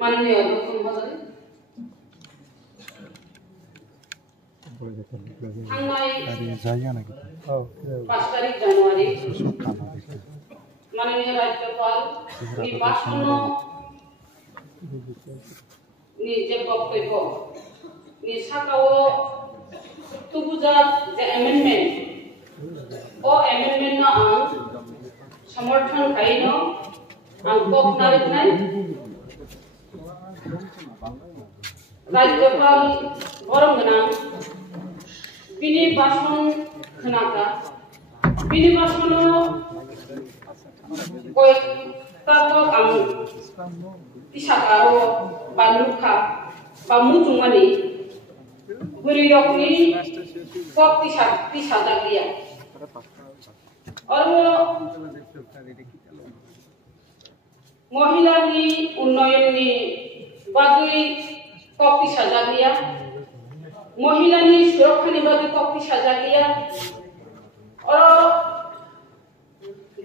माननीय अध्यक्ष महोदय थांनाय 5 तारिख जानुवारी माननीय राज्यपाल नि भाषण नि जे बक्तव्य नि साकाओ तुबुजात जे अमेंडमेंट ओ अमेंडमेंट ना आं समर्थन खाइनो आं कक नारिनाय राज्यपाल गरमगोनां बिनि भाषण खोनाका बिनि भाषणाव कयताबो आं तिसाकारो बानुखा बा मुजुंमानि गुरिरकनि कक तिसा जागलिया और महिलानि उन्नयननि बागै कक तिसा जागलिया महिलानि सुरक्षानि बागै कक तिसा जागलिया और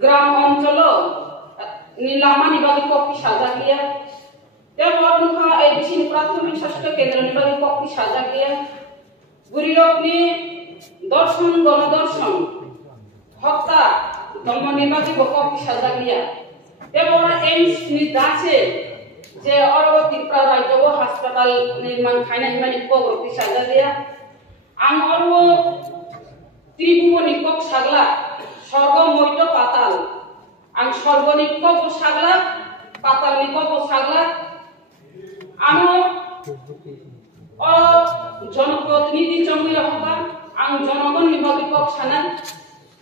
ग्राम अंचल नि लामानि बागै कक तिसा जागलिया देवरनुखा एडिसि प्राथमिक स्वास्थ्य केन्द्रनि बागै कक तिसा जागलिया गुरिरकनि दर्शन गणदर्शन हक्ता धर्मनि बागै कक तिसा जागलिया देवर एम्स नि दासे जे और त्रिपुरा राज्य हास्पिटाल निर्माण खायनाय माने कक तिसा जागलिया आं और त्रिभुवनि कक सागला स्वर्ग मध्य पाताल आं स्वर्गनि कक सागला पातालनि कक सागला आं जनप्रतिनिधि चंगुय हबा आं जनगणनि बागै कक साना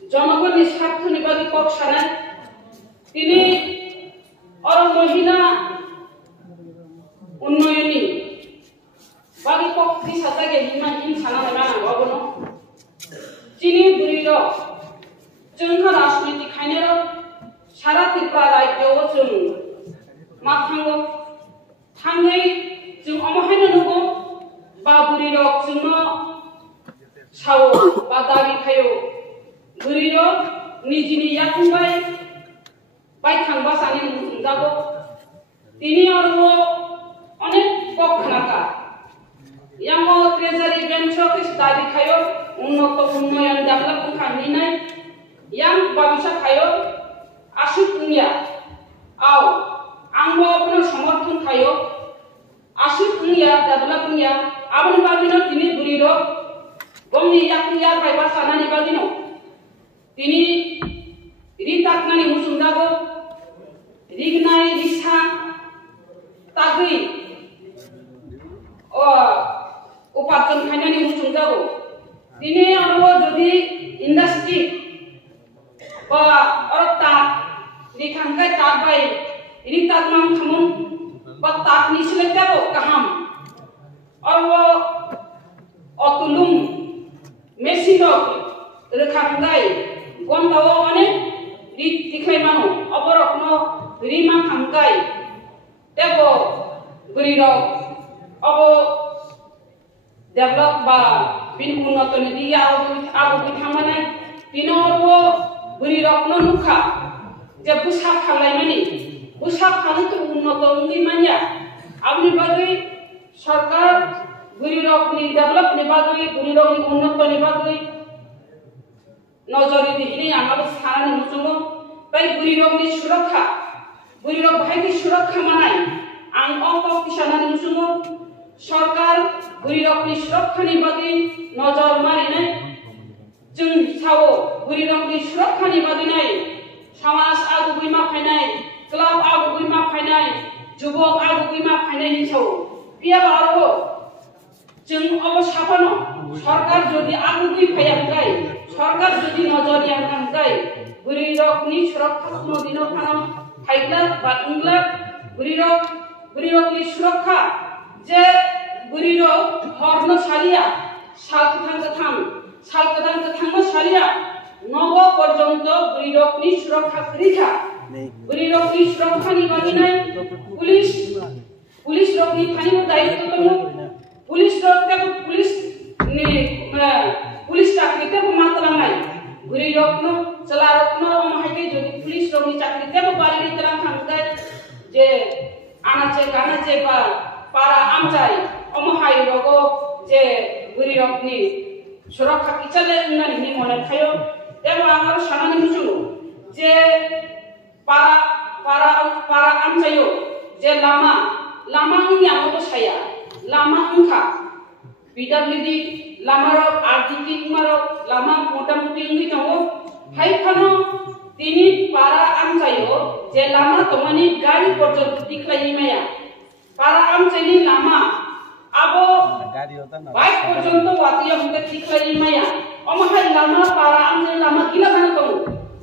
जनगणनि स्वार्थनि बागै कक साना तिनि और महिला उन्नयननि बागै कक तिसा जागे हिमा हिम साना ना बागनो चिनि बुरिरो जोंहा राजनीति खायनो सारा त्रिपुरा राज्योआव जों मा थाङै जों अमाहायनो नंगौ बा बुरिरक जोंनो साव बा दाबि खायो बुरिरक निजिनि याथुंबाय बायखांबा सानि मुंजागो तिनि आरो अनेक कक खानाका यामो ट्रेजारि बेंचक दाबि खायो उन्नत उन्नयन development खानिनाय yang babisa khayo asuk nia au angbo apno समर्थन khayo asuk nia develop nia abani bagino tini buriro gomni yakya baiba sanani bagino tini ritaknani musungdago rignai risa tagri o upaton khainani musungdago tini arbo jodi industry ba orta dikhangkai tabai ini tatmam khamun ba tatni siletabo kaham और वो अतुलुम मेसिनो रखांगाय गंदाओ माने दिखाय मानो अबरकनो रिमा खांगाय तेबो गुरिरो अबो develop बा बिन उन्नत निदि आबो बिथांमोना बिनोरबो गुरिरकनो नुखा जे बुसा खालायमानि बुसा खालुत उन्नत उन्दै मानिया आबनि बागै सरकार गुरिरकनि डेभलपनि बागै गुरिरकनि उन्नतनि बागै नजरि दिखिनि आंबो सानानि मुजुङो बै गुरिरकनि सुरक्षा गुरिरक भाइनि सुरक्षा मानाय आं अक किसानानि मुजुङो सरकार गुरिरकनि सुरक्षानि बागै नजर मारिनाय जों सावो गुरिरकनि सुरक्षानि बागै समाज आगुबै माफायनाय क्लाब आगुबै माफायनाय जुबक आगुबै माफायनाय हिसाव बिया बारो जों अब साफानो सरकार जदि आगुबै फायांगाय सरकार जदि नजरिया नांगाय गुरिरकनि सुरक्षा नदिनो थाना फाइला बा इंला गुरिरकनि सुरक्षा जे गुरिरक हरनो सालिया सालकथां गोथांनो सालिया नव पर्यन्त गुरिरकनि सुरक्षा रैखा गुरिरकनि सुरक्षानि बागै पुलिस रकनि थानिनो दायित्व दङ पुलिस रकते पुलिस चाकरिते मातलांनाय गुरिरकनो चलारकनो माहायके जदि पुलिस रकनि चाकरिते बालिनि तरह थांगाय जे आना गाना बा पारा आमचाय अमहाय रगो जे बुरी रखनी सुरक्षा किचले उन्नानि नि मने थायो देबो आंगार सानानि मुजुङो जे पारा आमचायो जे लामानि आंगो साया लामा अंखा PWD लामारो आरडीटी मारो लामा मोटामुटी इंगि दङो हायफानो तिनि पारा आमचायो जे लामा तमानि गाड़ी पर्यन्त दिखलायि माया पारा आमचायनि लामा आबो बाइक पर्यन्त वातिया हमते दिखलायि माया अमहाय लामा पारा आमचाय लामा किला बाना दङो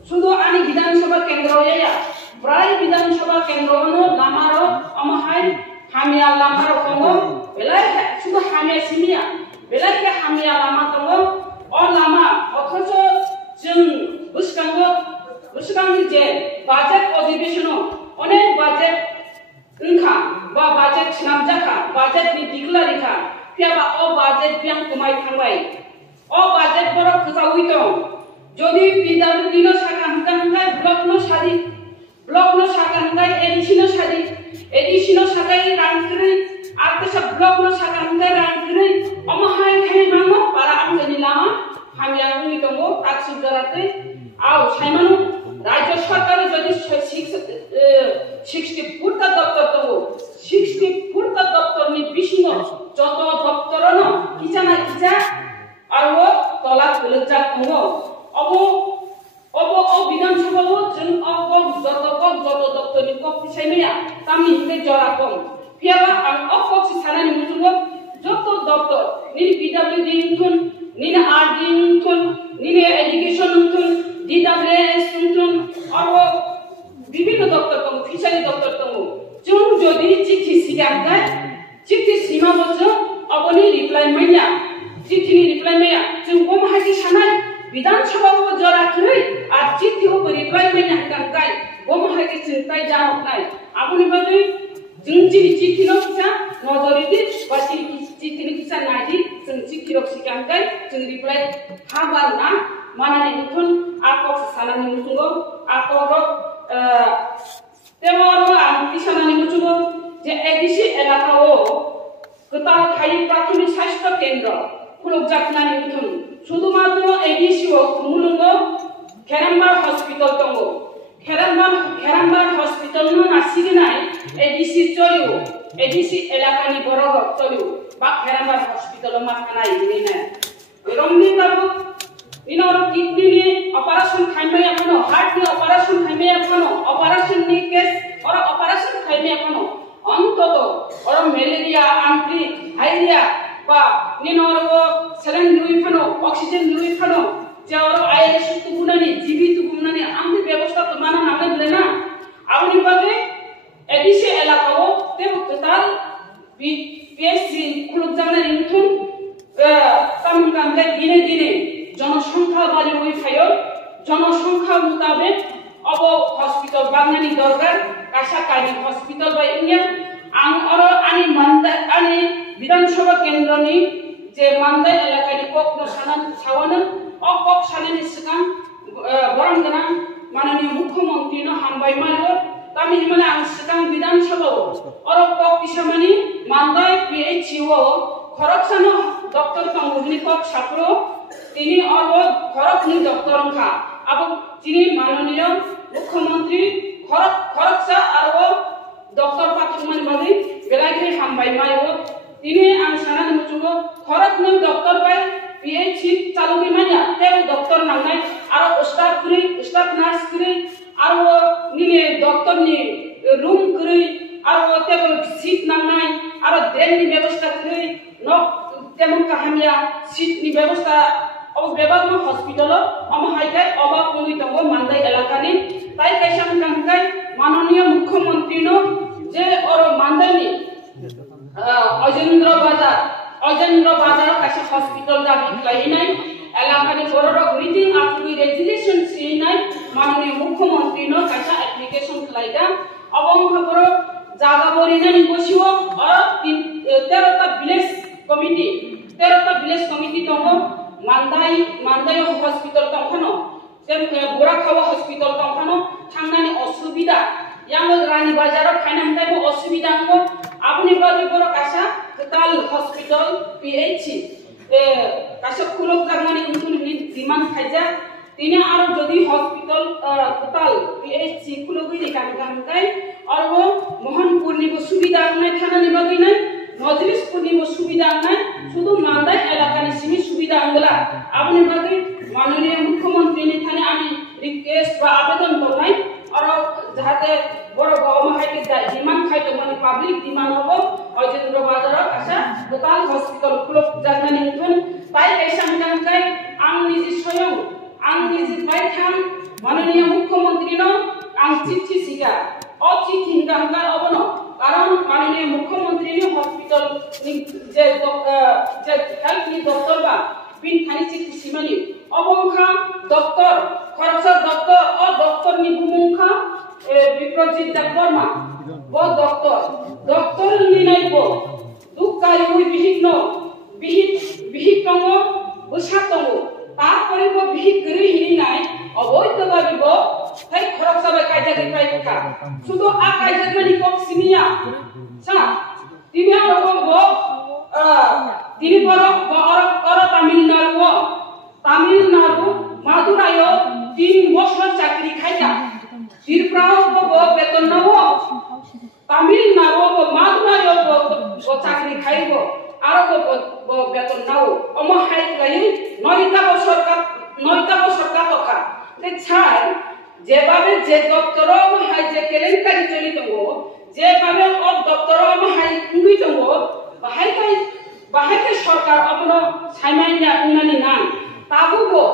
सुदु आनि विधानसभा केन्द्र या प्राय विधानसभा केन्द्रनो लामारो अमहाय हामिया लामारो दङो बेलाय सुदु हामिया सिमिया बेलाय के हामिया लामा दङो अ लामा अथच जों बुसकांनि जे बाजेट अधिवेशनो अनेक बाजेट उनखा बा बाजेट छिनामजाखा बाजेट नि दिखलारिखा फियाबा अ बाजेट बियां कमाय थांबाय अ बाजेट बर खजाउइ दं जदि PWD नो साका हंगाय ब्लक नो साका हंगाय एडीसी नो साकाय रांखरै आरतेसा ब्लक नो साका हंगाय रांखरै अमहाय खाय मांगो पारा आमजनि लामा हामिया उइ दङ ताकसु जराते आउ साइमानु राज्य सरकार जदि 60 फुट दफ्तर दङ 60 फुट दफ्तर नि बिसिङो जत दफ्तर न किजाना किजा आरो तला खुलजा दङ अब विधानसभायाव जों जत दफ्तर नि कप फिसायनाया तामनि हिंगे जरा कम फियाबा आं अकसि सानानि मुजुङो जत दफ्तर नि PWD थुन निने आरडी थुन निने एजुकेशन थुन DWS थुन आरो विभिन्न दफ्तर दं फिसारि दफ्तर दं जों जदि चिठी सिगांगाय चिठी सीमा बजो अबनि रिप्लाय मैया चिठीनि रिप्लाय मैया जों गमहायनि सानाय विधानसभायाव जराखै आ चिठीखौ रिप्लाय मैया गांगाय गमहायनि चिंताय जाननाय आबनि बागै जों चिठीनो फिसा नजरिदि बा चिठीनि फिसा नायदि जों चिठीरो सिगांगाय जों रिप्लाय हाबाना मानानि थुन आकस सानानि मुजुङो आकरो तेवारो आं किसानानि मुजुङो जे एडीसी एलाकाओ गोताल खायि प्राथमिक स्वास्थ्य केन्द्र खुलुगजाखनानि मुजुं शुधुमात्र एडीसी ओ मुलुङो खेरामबार हस्पिटाल दङ खेरामबार हस्पिटाल नो नासिगनाय एडीसी चलियो एडीसी एलाकानि बरग चलियो बा खेरामबार हस्पिटाल मा थानाय बिने रमनि बाबु इनर किडनी नि ऑपरेशन खाइमे अपनो हार्ट नि ऑपरेशन खाइमे अपनो ऑपरेशन नि केस और ऑपरेशन खाइमे अपनो अंतत और मलेरिया आंट्री हाइरिया बा निनर वो सेलेन लुइ फनो ऑक्सीजन लुइ फनो जे और आईएलएस तुगुनानि जीबी तुगुनानि आंनि व्यवस्था तो माना नागे लेना आवनि बागे एडीसी एलाकाओ ते टोटाल पीएससी खुलुगजांनानि मुथुन तामगांगे दिने जनसंख्या बारी हुई थायो जनसंख्या मुताबिक अब हॉस्पिटल बांगनानि दरकार कासा कानि हॉस्पिटल बा इंडिया आं और आनि विधानसभा केन्द्रनि जे मानदाय एलाकानि कक न सावानो कक सानानि सिगां बरंगना माननीय मुख्यमंत्री न हामबाय मायो तामि हिमाने आं सिगां विधानसभायाव और कक किसामानि मानदाय PHCO खरकसानो डॉक्टर कंगुनि कक साप्रो তিনি অর্ব খরকনি ডক্টরংখা আবো তিনি মাননীয় মুখ্যমন্ত্রী খরকসা আরো ডক্টর পাথুমানি বাগै বেলাইখै हामबाय मायो তিনি आं सानानि मुजुङो खरकनि डक्टर बाय PHC चालुनि माया ते डक्टर नांनाय आरो स्टाफ नार्स करै आरो निने डक्टरनि रूम करै आरो टेबल सीट नांनाय आरो ड्रेननि व्यवस्था करै न तेमन काहामिया सीटनि व्यवस्था अब बेबागनो हॉस्पिटल अमहायखाय अबा पुंगि दंगो मानदाय एलाकानि ताई कायसाम कांगाय माननीय मुख्यमंत्री नो जे और मानदायनि अजेंद्र बाजार कायसा हॉस्पिटल दा बिख्लायनाय एलाकानि बररक मीटिंग आफुनि रेजुलेशन सिनाय माननीय मुख्यमंत्री नो कायसा एप्लीकेशन खलायदा अबं खबर जागा बरिनानि बसियो और 13टा विलेज कमिटी दंगो मानदाय हॉस्पिटल तंखानो जेन बोराखावा हॉस्पिटल तंखानो थांनानि असुबिदा यांग रानी बाजाराव खायना हंदायबो असुबिदा दङ babi boro kasa total hospital PH kasa kulok karmani untun diman khaja tine aro jodi hospital total PH kulogui dikan kai aro mohanpur ni bo subida nai thana ni bagi nai Majlishpur নিব সুবিধা নাই শুধু মালদায় এলাকা নিসিমি সুবিধা আঙ্গলা আপনি বাকি মাননীয় মুখ্যমন্ত্রী নিথানে আমি রিকোয়েস্ট বা আবেদন করনাই আর যাতে বড় গমহাইকে ডিমান্ড খাইতো মানে পাবলিক ডিমান্ড হবো অজেন্দ্র বাজার আশা টোটাল হসপিটাল ক্লোক জানানি নিথন তাই এসে আমি জানকাই আং নিজে স্বয়ং আং নিজে পাইথাম মাননীয় মুখ্যমন্ত্রী ন আং চিঠি সিগা অচিঠি হিঙ্গা অবন কারণ মাননীয় মুখ্যমন্ত্রী হসপিটাল যে হেলথ নি দপ্তর বা বিন খানি চিঠি সিমানি অবংখা দপ্তর খরচা দপ্তর ও দপ্তর নি ভূমুখা বিপ্রজিৎ দেববর্মা ও দপ্তর নি নাইব দুকারি উই বিহিতং বসাতং তারপরে বিহিত গরি হিনি নাই অবৈধভাবে তাই খরচা বা কায়দা দিপাই কা শুধু আ কায়দা মানে কক সিমিয়া সা তিনি আর তিনি বড় বড় তামিলনাড়ু মাদুরায় 3 বছর চাকরি খাইয়া ত্রিপুরাও বেতন নব তামিলনাড়ু মাদুরায় চাকরি খাইব আর বেতন নাও অমহাই লাই 9টা বছর টাকা ছাড় যেভাবে যে দপ্তর মহাই যে কেলেঙ্কারি চলিত যেভাবে ও দপ্তর মহাই উঙ্গিত বাহাইকে সরকার আপন সাইমাইনা উনানি নাম তাবুবো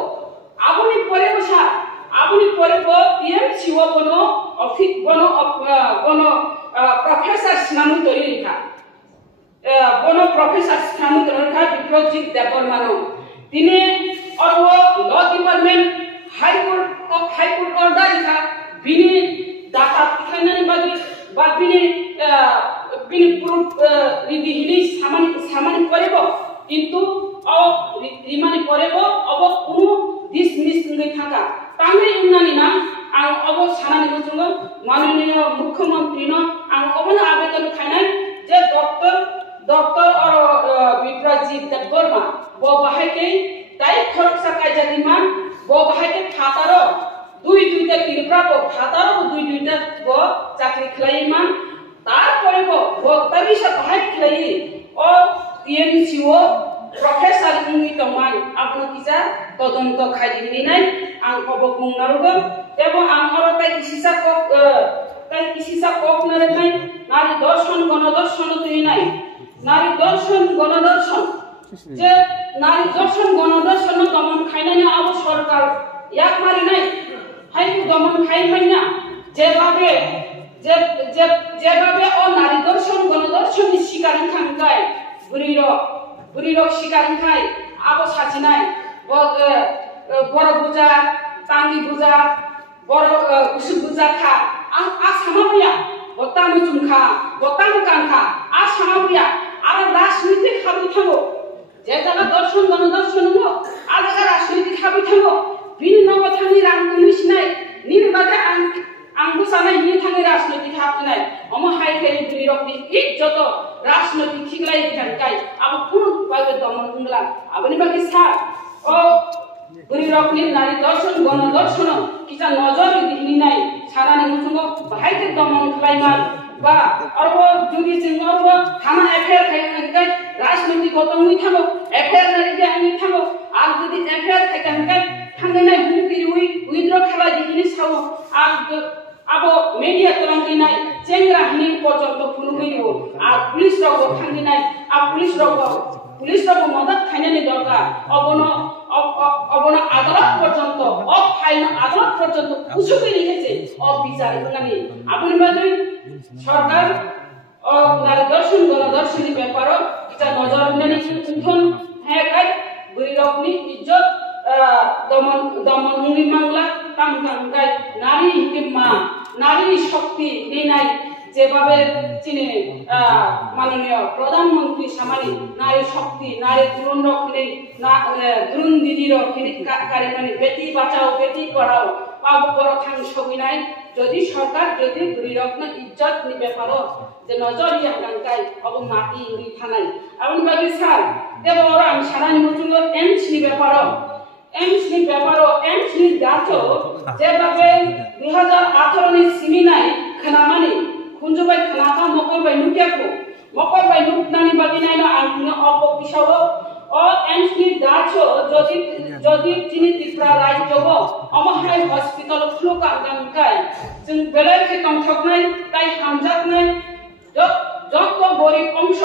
আপনি পরে বসা আপনি পরে টিএমসি ও বন প্রফেসর নামু তৈরি লেখা বন প্রফেসর নামু তৈরি লেখা বিপ্রজিৎ দেববর্মা তিনি और वो लॉ डिपार्टमेंट हाईकोर्ट ऑर्डर लिखा बिनी डाटा खानानि बा बिनी प्रूफ रिदी हिनी सामान करेबो किंतु अ रिमानि करेबो अब कुनु डिसमिस नगै थाका तांगे उन्नानि नाम आं अब सानानि जोंगो माननीय मुख्यमंत्री न आं अबन आवेदन खानाय जे डॉक्टर और विप्राजित देबबर्मा वो बाहायके তাই খরচা কাজা দিমান বো বাহাইতে খাতারো দুইটা তিনপ্রা বো খাতারো দুইটা বো চাকরি খলাইমান তারপরে বো তারিসা বাহাই খলাই ও টিএমসি ও প্রফেসর ইংলিতমান আপনি কিজা তদন্ত খাইদিনি নাই আং কব বুংনারগো এবং আং আর তাই কিসিসা কক নারে নাই নারী দর্শন গণদর্শন তুই নাই নারী দর্শন গণদর্শন যে নারী দর্শন গণদর্শন দমন খাইনানি আব সরকার এক মারি নাই হাইকু দমন খাইমাই না যেভাবে ও নারী দর্শন গণদর্শন শিকার খানকাই বুড়িরক শিকার খাই আব সাচি নাই বড় বুজা টাঙ্গি বুজা বড় গুসু বুজা খা আ সামাবইয়া বতামু চুমখা বতামু কানখা আ সামাবইয়া আর রাজনীতি খাবি থাকো যে জায়গা দর্শন গণদর্শন আর জায়গা রাজনৈতিক হাবি থাকো ভিন্ন কথানি রামকুমিস নাই নির্বাচনে আঙ্গু সানাই নিয়ে থাকে রাজনৈতিক হাব নাই অমহাই ফেরি দুই রকম যত রাজনৈতিক ঠিকলাই থাকাই আবার কোন ভাবে দমন উংলা আপনি বাকি সার ও দুই রকম নারী দর্শন গণদর্শন কিটা নজর দিনি নাই সারানি মুসুঙ্গ বাহাইতে দমন খাইমার বা অর্ব যদি চিংঅর্ব থানা এফআইআর খাইনাই রাজনৈতিক গতমই থাকো এফআইআর নারীকে আমি থাকো আর যদি এফআইআর খাইতামকাই থাঙ্গাই হুমকি উইদ্র খালা দিনি সাও আর আবো মিডিয়া তরঙ্গি নাই চেংরা হিনি পর্যন্ত ফুলুগইব আর পুলিশ রগ থাঙ্গি নাই আর পুলিশ রগ মদত খাইনানি দরকার অবন আদালত পর্যন্ত ফাইন আদালত পর্যন্ত কুসুকে লিখেছে বিচার নানি আপনি বাজে সরকার নারী দর্শন গণদর্শনী ব্যাপার এটা নজর নানি উঠন হ্যাঁ গাই বুড়ি রকনি ইজ্জত দমন মাংলা তামগাই নারী হিমা নারী শক্তি নেই নাই যেভাবে চিনে মাননীয় প্রধানমন্ত্রী সামানি নারী শক্তি নারী দ্রুণ রক্ষণে দ্রুণ দিদির কারে মানে বেটি বাঁচাও বেটি পড়াও পাবো বড় থাং ছবি নাই যদি সরকার যদি গুরিরকন ইজ্জত ni ব্যাপারো যে নজরিয়া হাঙ্কাই অব মাটি ইংরি থানাই আপনি বাকি স্যার দেব ওরা আমি সারানি মুচুলো এমস ni ব্যাপারো এমস ni ব্যাপারো এমস ni দাচো যেভাবে 2018 ni সিমিনাই খানামানি খুঞ্জবাই খানাকা মকরবাই নুকিয়াকো মকরবাই নুকনানি বাকি নাইনো আংনো অপ পিসাও ও এমস ni দাচো যদি চিনি ত্রিপুরা রাজ্যব অমহাই হসপিটাল খুলকা গামকাই जों बेलायखै तंथकनाय ताइ हामजाकनाय যত গরিব অংশ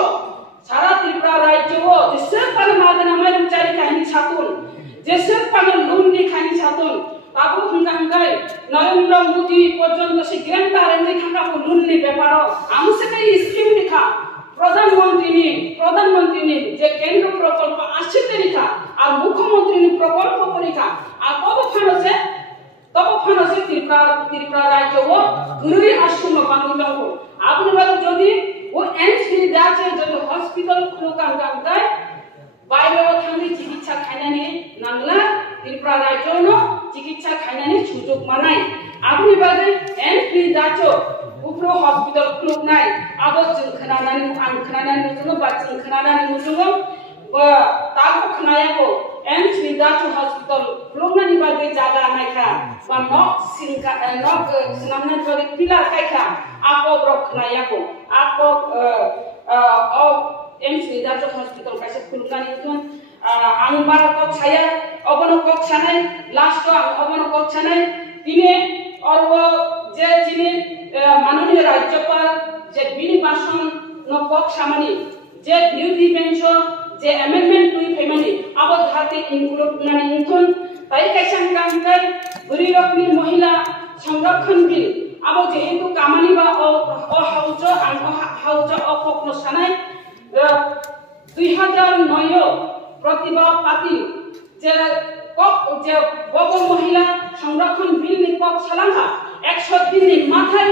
সারা ত্রিপুরা রাজ্যও যেসব পান মাদনা মাইরুম চারি কাহিনী ছাতুন যেসব পান লুন্ডি খানি ছাতুন তাবো হুঙ্গাঙ্গাই নরেন্দ্র মোদি পর্যন্ত সে গ্রেন্টার এনে থাকা লুন্ডি ব্যাপার আমসেকে স্কিম লিখা প্রধানমন্ত্রী যে কেন্দ্র প্রকল্প আসছে লিখা আর মুখ্যমন্ত্রী প্রকল্প পরীক্ষা আর কত ফানছে তব ফানছে ত্রিপুরা রাজ্যও গুরুরি আশ্রম বাংলাদেশ আপনি বলে যদি ও এমস ni দাচে যদি হসপিটাল খুলকান গামকাই বাইরেও থাকি চিকিৎসা খাইনানি নাংলা ত্রিপুরা রাজ্যনো চিকিৎসা খাইনানি সুযোগ মানাই আপনি বলে এমস ni দাচো উপ্রো হসপিটাল খুলক নাই আবো जों खोनानानै मुजुङो बा जों खोनानानै मुजुङो ताबो खोनायाखौ एमस ni दाचो हॉस्पिटल खुलनानि बागै जागा नायखा बा नक सिनका नक सिनामनानि बागै पिलार कायखा आको ब्रक खोनायाखौ आको एमस ni दाचो हॉस्पिटल कासे खुलनानि तुन आं बारा कक छाया अबनो कक छानाय लास्ट अबनो कक छानाय तिने और वो जे जिनि माननीय राज्यपाल जे बिनि भाषण न कक सामानि जे बिउटी पेंशन जे अमेंडमेंट टुई फेमानि आबो धाते इनक्लुड नानि इनथुन ताइ कायसां गामकाय गुरिरकनि महिला संरक्षण बिल आबो जेहेतु कामानि बा अ हाउज अ ककनो सानाय 2009 प्रतिभा पाटिल जे बब महिला संरक्षण बिल नि कक सालांगा 100 दिन नि माथाय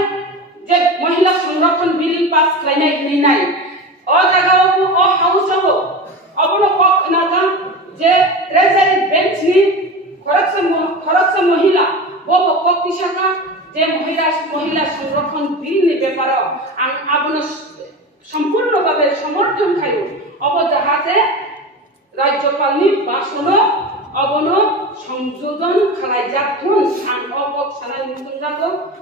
जे महिला संरक्षण बिल पास खालायनाय नि नाय अ जागायाव अ हाउसआव अबनो कक नागा जे ट्रेजरी बेंच नि खरच महिला बब कक पिसाका जे महिला संरक्षण बिल नि ब्यापार आं आबनो सम्पूर्ण भाबे समर्थन खायो अब जाहाते राज्यपालनि भाषण अबनो संशोधन खालायजाथुन आं अबक सानानि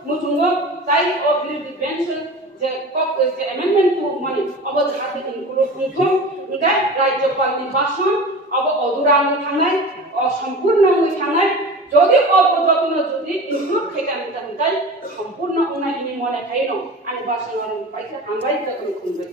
मुजुङो जाय अ बिउटी पेंशन जे अमेंडमेंट टू माने अब जाहाते इनक्लुड खुंथुम ओंखाय राज्यपालनि भाषण अब अधुराङै थांनाय सम्पूर्णङै थांनाय যদি অপযত্ন যদি ইনক্লুড খাইতাन थांथाय सम्पूर्ण उनायनि मने खायनो आं भाषण पाइखा हामबाय जागोन खुंबे